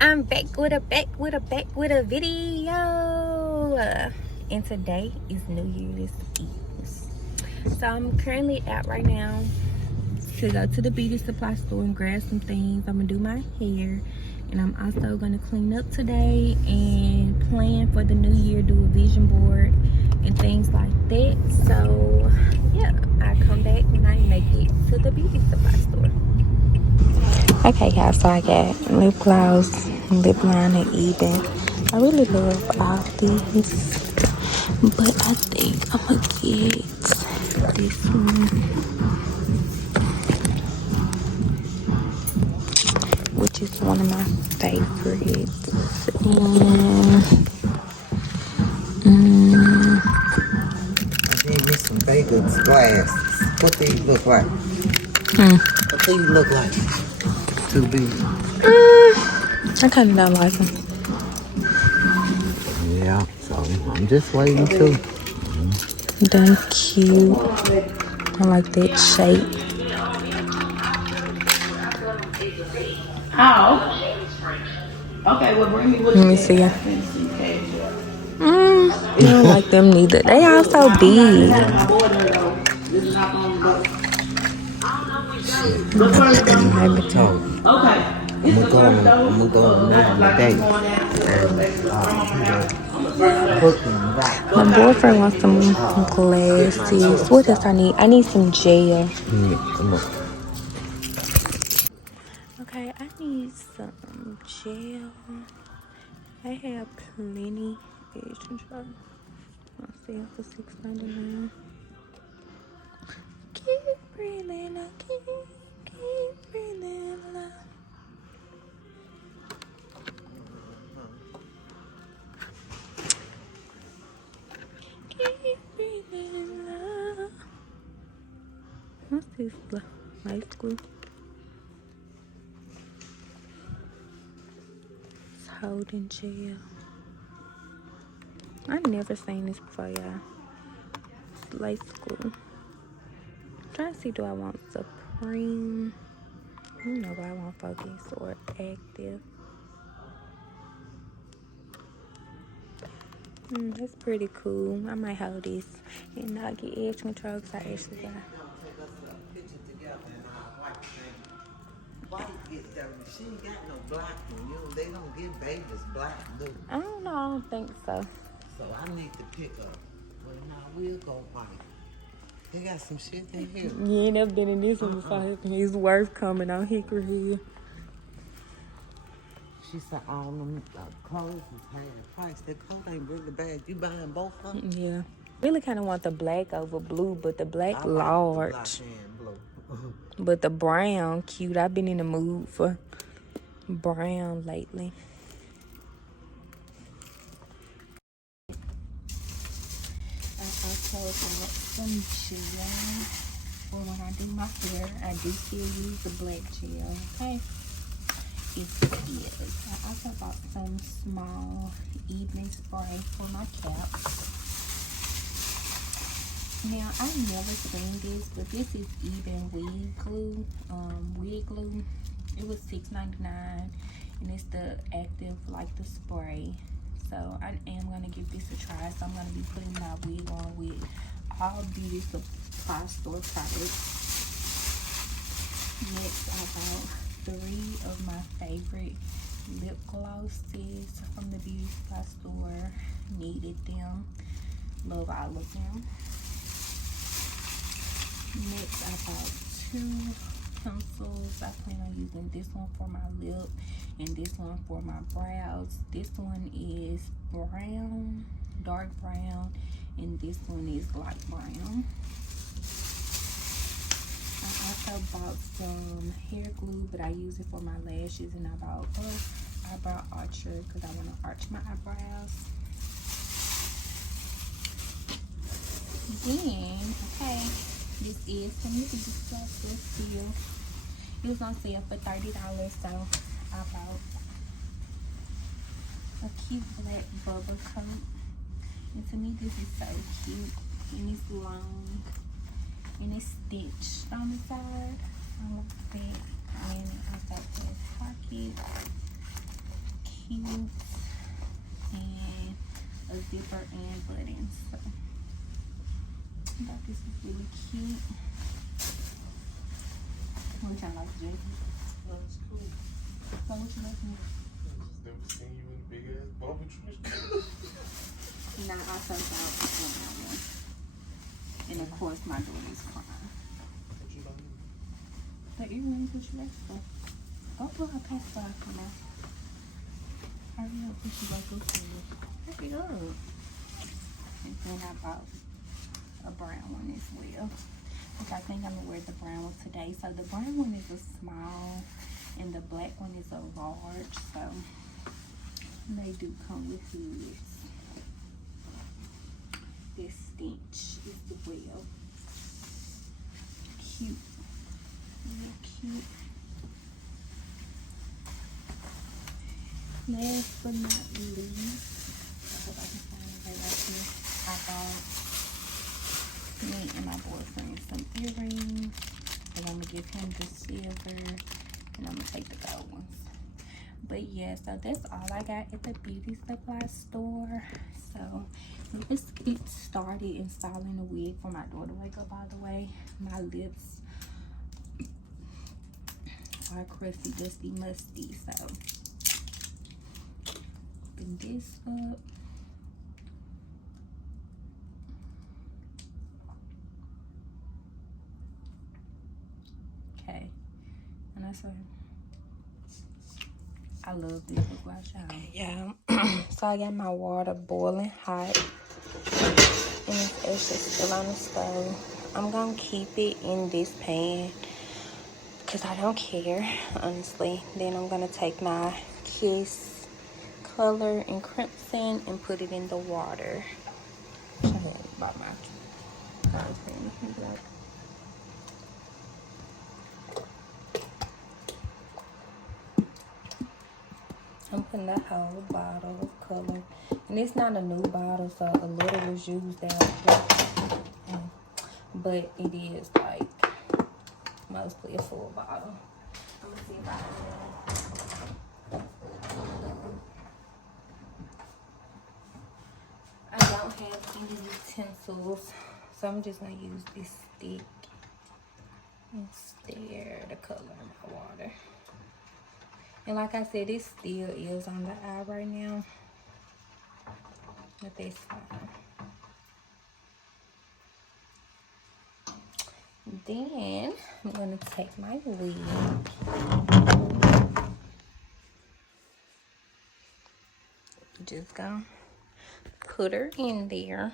I'm back with a video. And today is New Year's Eve. So I'm currently out right now to go to the beauty supply store and grab some things. I'm gonna do my hair, and I'm also gonna clean up today and plan for the new year, do a vision board and things like that. So yeah, I'll come back when I make it to the beauty supply store. Okay guys, so I got lip gloss, lip liner, even. I really love all these, but I think I'm gonna get this one, which is one of my favorites. And I gave me some Vegas glasses. What these look like? What these look like? Too big. I kind of don't like them. Yeah, so I'm just waiting to. They're cute. I like that shape. Oh. Okay, well, bring me what Let me see. I don't like them neither. They all so big. Maybe So, Okay. I'm gonna go another day. My boyfriend wants some glasses. What else I need? I need some gel. Okay, I need some gel. I have plenty. Let's see, for $6.99. Keep breathing, I keep breathing. Keep breathing. What's this? Light glue. It's holding gel. I've never seen this before, y'all. It's lace glue. I'm trying to see, do I want Supreme? I don't know why I want Focus or Active. That's pretty cool. I might hold this and not get edge control because I actually got. White get there. She ain't got no black one. You know, they don't give babies black do. I don't know. I don't think so. So I need to pick up. Well, now we'll go white. They got some shit in here. You ain't never been in this one before. It's worth coming on Hickory Hill. She said all them clothes is half price. That coat ain't really bad. You buying both of them? Yeah. Really kind of want the black over blue, but the black I large. like the black and blue. But the brown cute. I've been in the mood for brown lately. I also got some gel for when I do my hair. I do still use the black gel, okay? It is. I also bought some small evening spray for my cap. Now, I've never seen this, but this is even wig glue. It was $6.99, and it's the active, like the spray. So I am gonna give this a try. So I'm gonna be putting my wig on with all beauty supply store products. Next, I bought 3 of my favorite lip glosses from the beauty supply store. Needed them. Love all of them. Next, I bought 2 pencils. I plan on using this one for my lip and this one for my brows. This one is brown, dark brown, and this one is light brown. I also bought some hair glue, but I use it for my lashes, and I bought eyebrow archer because I want to arch my eyebrows. Then, okay, this is from the beauty supply still. It was on sale for $30, so I bought a cute black bubble coat. And to me, this is so cute. And it's long. And it's stitched on the side. I love that. And it also has pockets. cute. And a zipper and buttons. So I thought this was really cute. Which I like to do. Oh, that's cool. So what you like to do? I just never seen you in a big ass bubble trench coat. Now I sucked out on that one. And of course my daughter's crying. What you like? The earrings that you asked for. Oh, put her pacifier for now. Hurry up, what you like to do? Hurry up. And then I bought a brown one as well. Which I think I'm gonna wear the brown one today. So the brown one is a small and the black one is a large. So they do come with hoods. This Stench is the well. Cute. Really cute. Last but not least, I hope I can find it right here. I bought me and my boyfriend some earrings. And I'm gonna give him the silver and I'm gonna take the gold ones. But yeah, so that's all I got at the beauty supply store. So let's get started installing the wig for my daughter. Wake up, by the way. My lips are crusty, dusty, musty. So open this up. Okay, and that's what I love this lip wash. Okay, yeah. So I got my water boiling hot, and it's actually still on the stove. I'm gonna keep it in this pan because I don't care, honestly. Then I'm gonna take my Kiss color in crimson and put it in the water. About my husband. He's like, I'm putting the whole bottle of color, and it's not a new bottle, so a little was used out, but it is like mostly a full bottle. I'm gonna see if I don't have any utensils, so I'm just gonna use this stick and stir the color in my water. And like I said, it still is on the eye right now, but that's fine. Then I'm gonna take my wig, just gonna put her in there.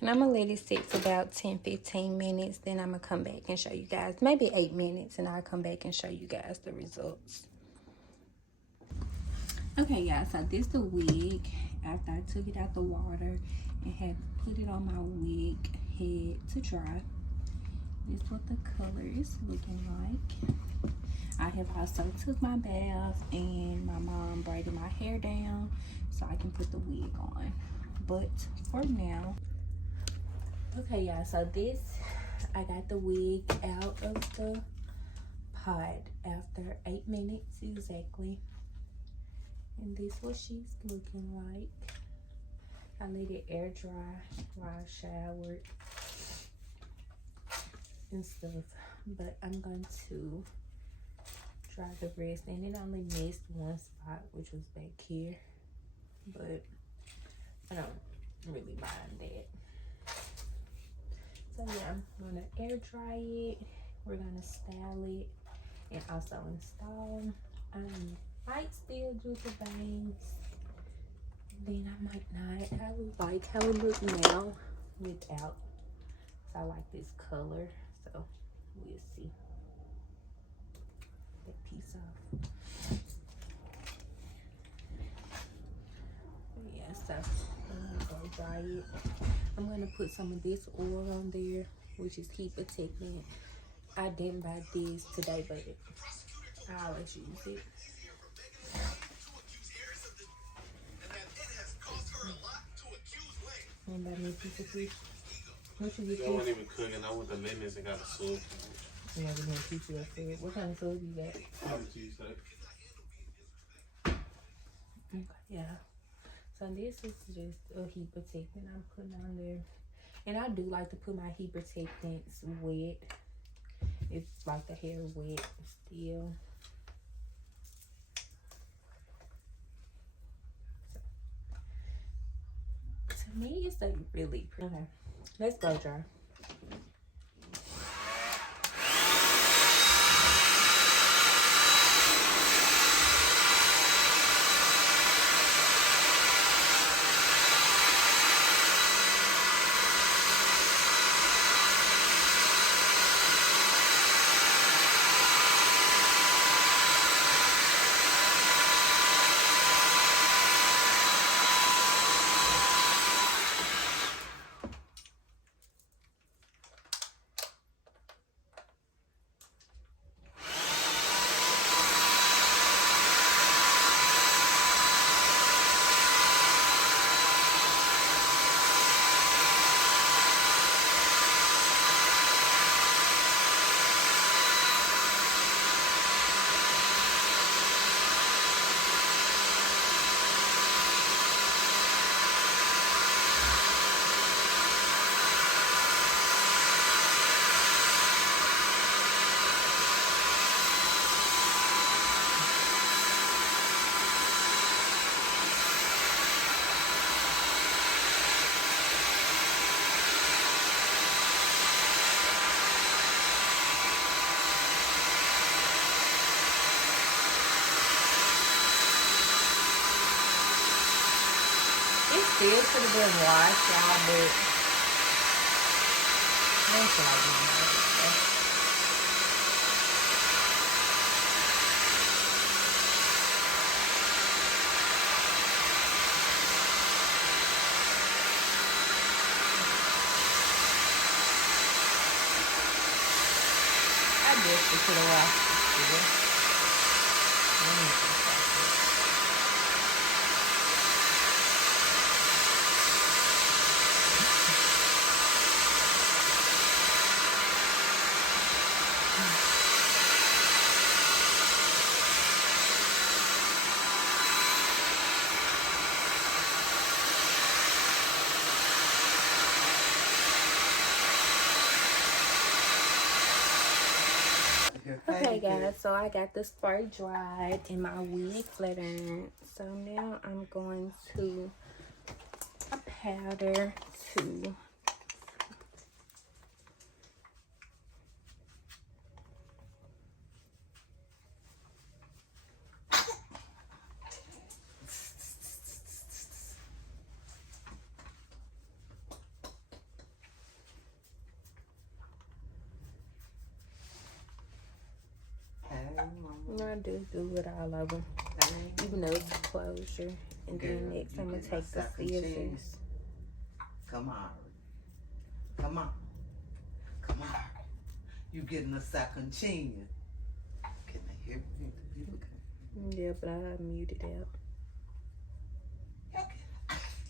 And I'm gonna let it sit for about 10-15 minutes. Then I'm gonna come back and show you guys, maybe 8 minutes, and I'll come back and show you guys the results. Okay, y'all, so this the wig after I took it out the water and had put it on my wig head to dry. This is what the color is looking like. I have also took my bath and my mom braided my hair down so I can put the wig on. But for now, okay, y'all, so this, I got the wig out of the pot after 8 minutes exactly. And this is what she's looking like. I let it air dry while I showered and stuff. But I'm going to dry the rest. And it only missed one spot, which was back here. But I don't really mind that. So yeah, I'm gonna air dry it. We're gonna style it and also install. I might still do the bangs, then I might not. I like how it looks now without. So I like this color, so we'll see. That piece off. Yeah, so I'm gonna dry it. I'm gonna put some of this oil on there, which is Keep Protecting. I didn't buy this today, but I always use it. And buy me a piece of fish. What you get? I wasn't even cooking. I went to Linden's and got a sub. Yeah, we're gonna teach you a sub. What kind of sub you got? Okay, yeah. So this is just a heat protectant I'm putting on there. And I do like to put my heat protectants wet. It's like the hair wet still. So, to me, it's a really pretty. Okay, let's go, Jar. Still could have been washed, y'all, but that's what I do. I guess we could have washed it. Okay guys, so I got the spray dried and my wig flat ironed. So now I'm going to powder to I do it all over, even though it's closure. And then next I'm gonna take the scissors. Come on. Come on. Come on. You getting a second chance. Can they hear me? Yeah, but I muted out.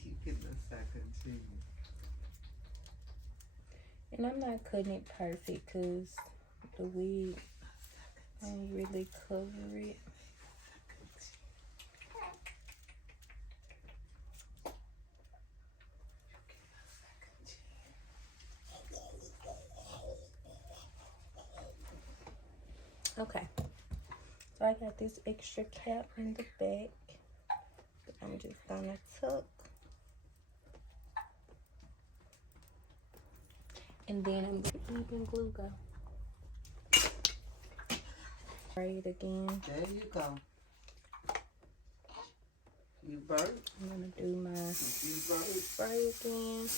You getting a second chance. And I'm not cutting it perfect because the wig don't really cover it. Okay, so I got this extra cap in the back that I'm just gonna tuck. And then I'm gonna even glue go. Spray it again. There you go. You burp. I'm gonna do my spray again.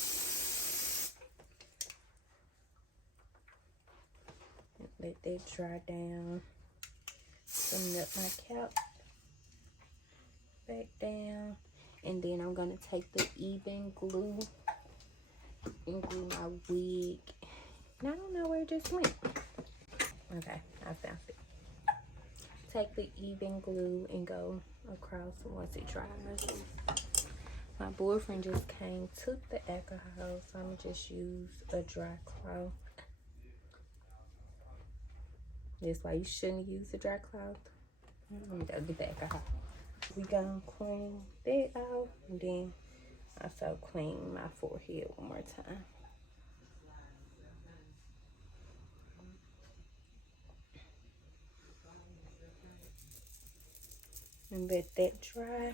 And let that dry down. Bring up my cap back down. And then I'm gonna take the even glue and glue my wig. And I don't know where it just went. Okay, I found it. take the even glue and go across once it dries. My boyfriend just came, took the alcohol, so I'm gonna just use a dry cloth. That's why you shouldn't use a dry cloth. Let me go get the alcohol. We gonna clean that out, and then also clean my forehead one more time. And let that dry.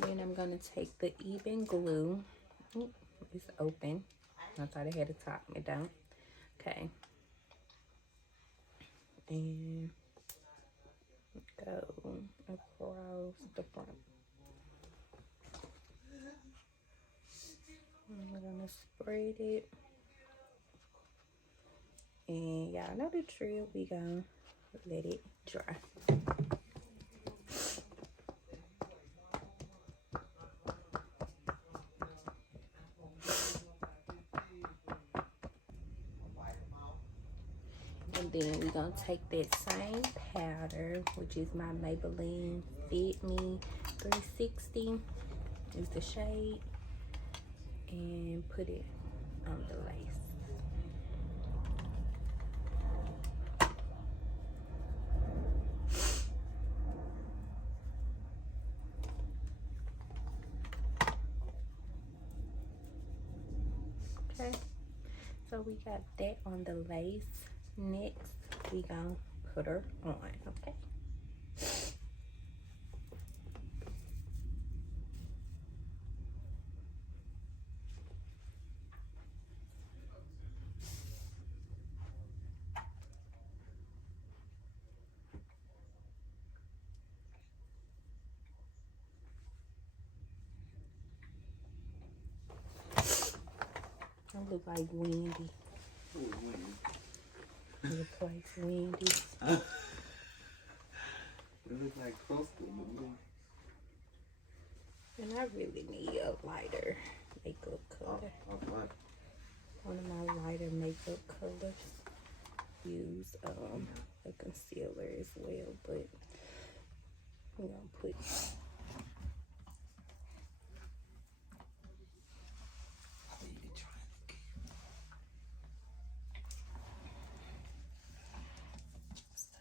Then I'm gonna take the even glue. Ooh, it's open. I thought it had a top. It don't. Okay. And go across the front. I'm gonna spread it. And y'all know the drill. We gonna let it dry. And then we're gonna take that same powder, which is my Maybelline Fit Me 360, is the shade, and put it on the lace. Okay, so we got that on the lace. Next, we gonna put her on, okay? I look like Wendy. Your place, Wendy. It looks like close to me. And I really need a lighter makeup color. What? One of my lighter makeup colors. Use a concealer as well, but we're gonna put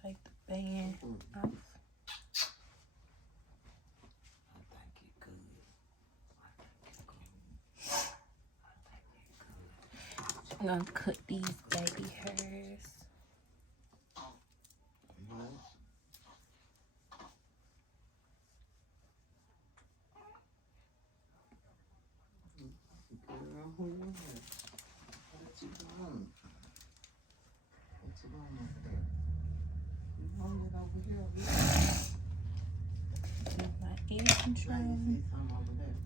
take the band off. I'm gonna cut these baby hairs. Girl, who you at? What you doing? What you doing over there? You want it over here? Use my ear Trying control. to see something over there.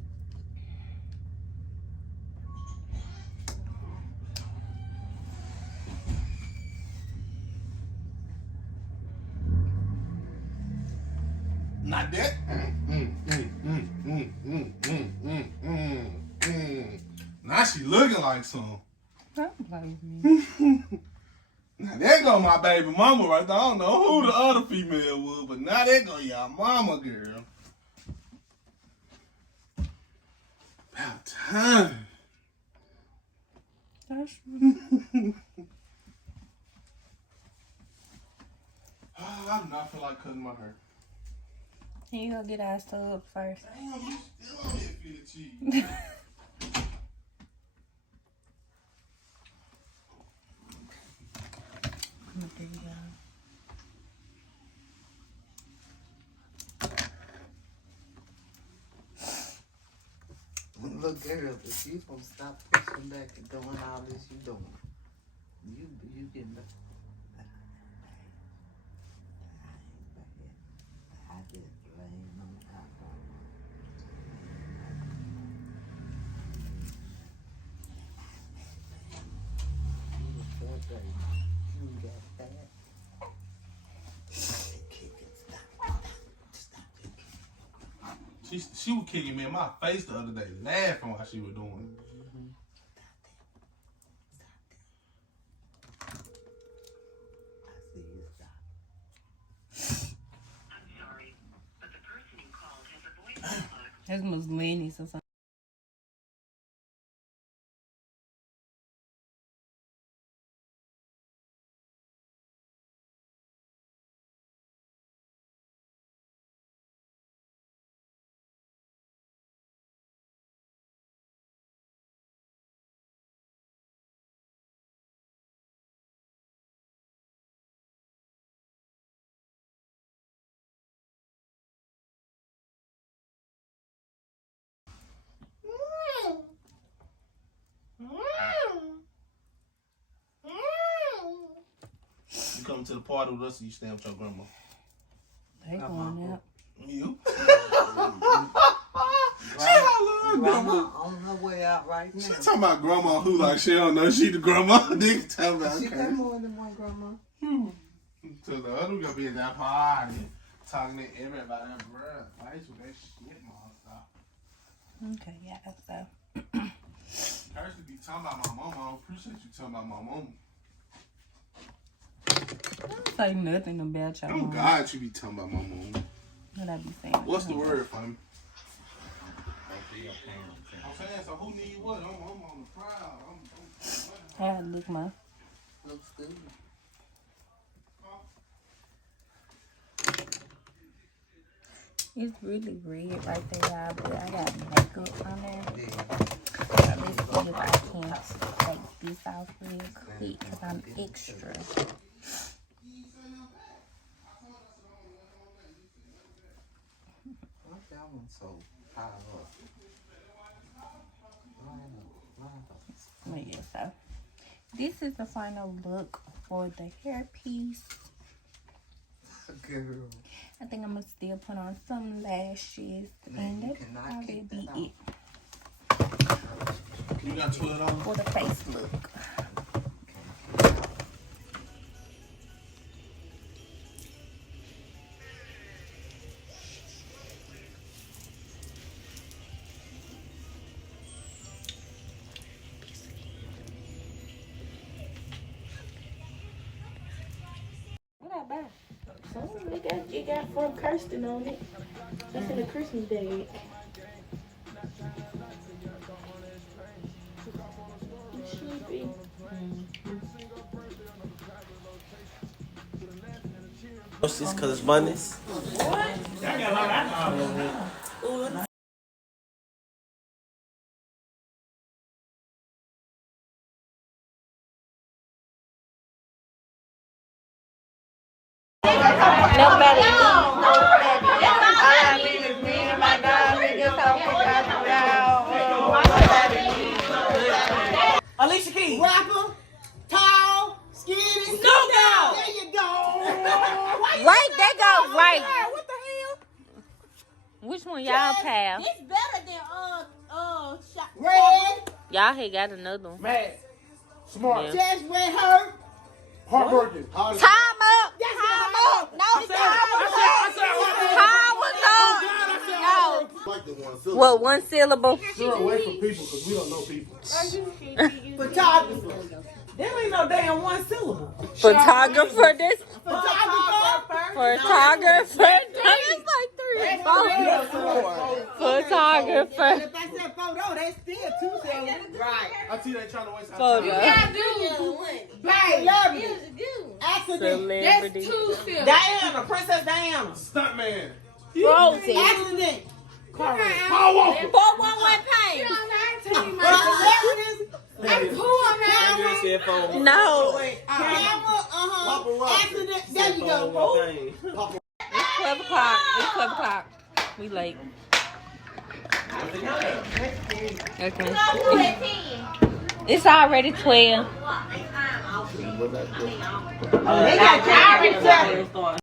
Not that. Now she looking like some. Don't play with me. Now there go my baby mama right there. I don't know who the other female was, but now there go y'all mama, girl. About time. That's I do not feel like cutting my hair. you gonna get our sub first. Damn, you still on that Philly cheese. There you go. Look, girl, if you gonna stop pushing back and doing all this you doing, you getting back. I just laying on top of you. You got fat. She was kicking me in my face the other day, laughing while she was doing it. That's Mussolini or something. You come to the party with us, or you stay with your grandma? They going out. You? Grandma on her way out right now. She talking about grandma who like she don't know she the grandma. Nigga talking about She got more than one grandma. So the other gonna be at that party talking to everybody, bro. Fights with that shit, monster. Okay, yeah, so. Kirsty be talking about my mama. I don't appreciate you talking about my mama. I don't say nothing about your Oh mom. God, you be talking about my mama. What I be saying? What's the word for me? Don't be a parent. I'm saying, so who need what? I'm on the crowd. I had to look my. Looks good. It's really red right there, y'all, but I got makeup on there. Yeah. So let's see if I can take this off real quick because I'm extra. Why that one so high up? But yeah, so this is the final look for the hairpiece. Girl. I think I'm gonna still put on some lashes, and you that cannot probably kick be that it You got $12? for the face look. What I buy? It got from Kirsten on it. That's in the Christmas bag. It should be. It's just because it's bunnies. Nobody. Alicia Keys. Rapper, tall, skinny. Snoop Dogg. There you go. Right, they go right. What the hell? Which one y'all have? It's better than Red. Y'all had got another one. Mad. Smart. Yeah. Just Red Hurt. Heartbreaking. Time up. That's Time it. up. No, I said time was up. No. like the one syllable. What, one syllable? Sure, away from people because we don't know people. Photographer. There ain't no damn one syllable. Photographer. This Photographer. photographer. It's like 3 or 4. Photographer. If they said photo, they still two syllables. Right. I see they trying to waste our Photo. time. Celebrity. Accident. Celebrity. Diana, Princess Diana. Stuntman. Frozen. Accident. Paul Walker. 411 pain. Celebrities. No. Camera. Accident. There you go. It's 12 o'clock. It's 12 o'clock. We late. Okay. It's already 12. They got